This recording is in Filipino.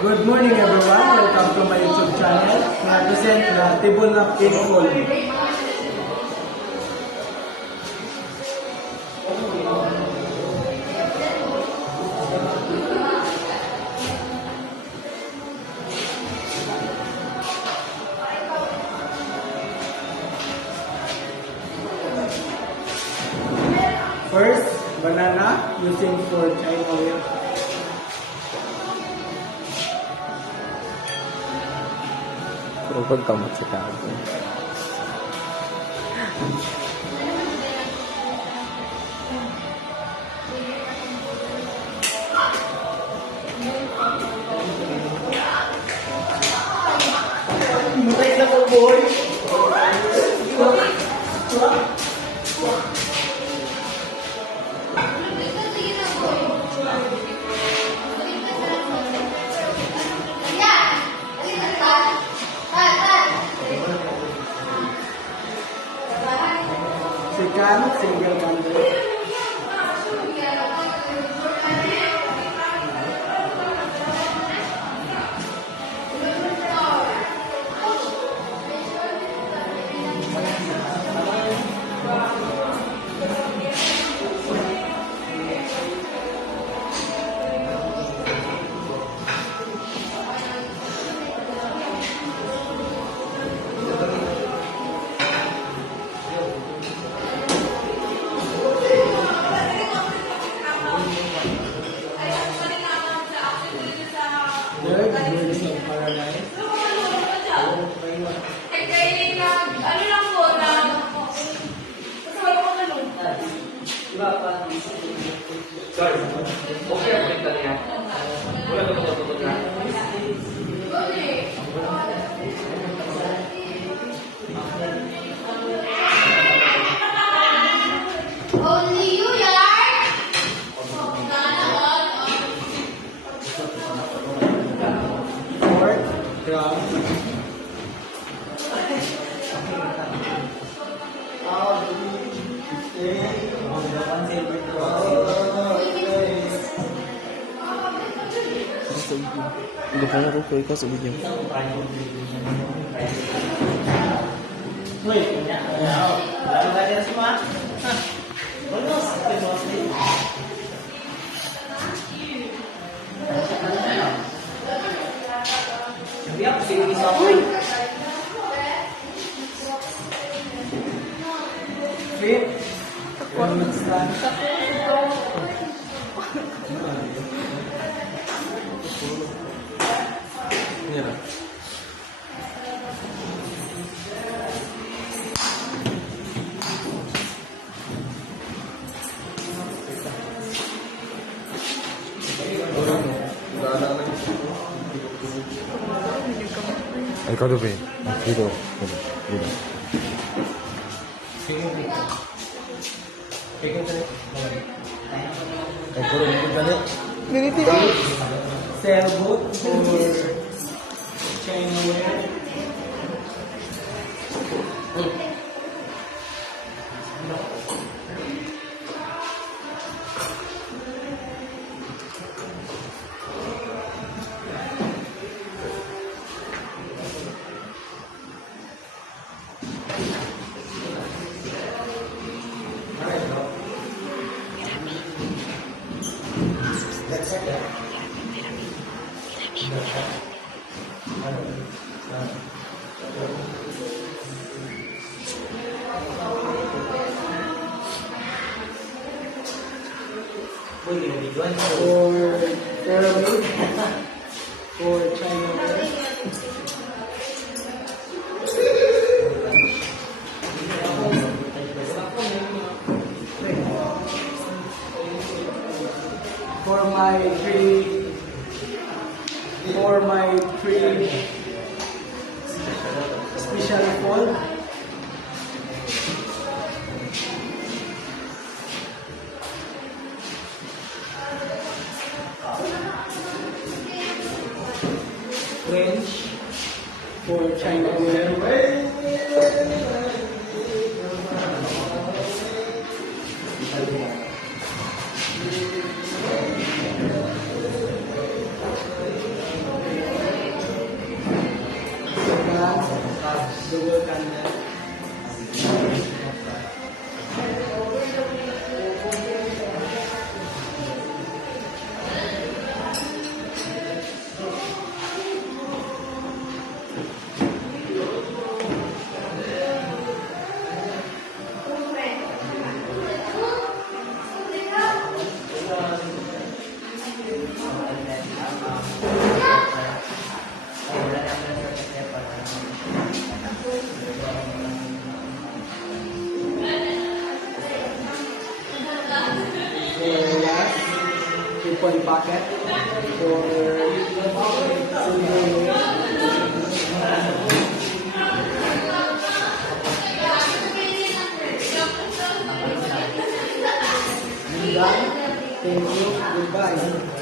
Good morning everyone. Welcome to my YouTube channel. Na-present na table na people. First, banana using for China wheel. Pero pagkamot sa tao. Mutay na po boy. Second, single candle. Third, birds of paradise. Ano lang po na kasi wala ko tanong. Sorry. Okay, okay talaga. Wala ka matutulog na. Only you, Yard! Fourth, crown. Hindi pa na rin ko ikaw sa video. Wait, wala ba din sa mga? Bonus, bonus. Sabi ako, sige isa ko. Fifth, one stand. Yan na. Ay, kado ba yun? Dito. Dito. Ay, kuro dito dali. Sailboat for China whale. For pyramid, for China whale. For my three special fold. French for China whale. bucket for silverware. Thank you. Goodbye.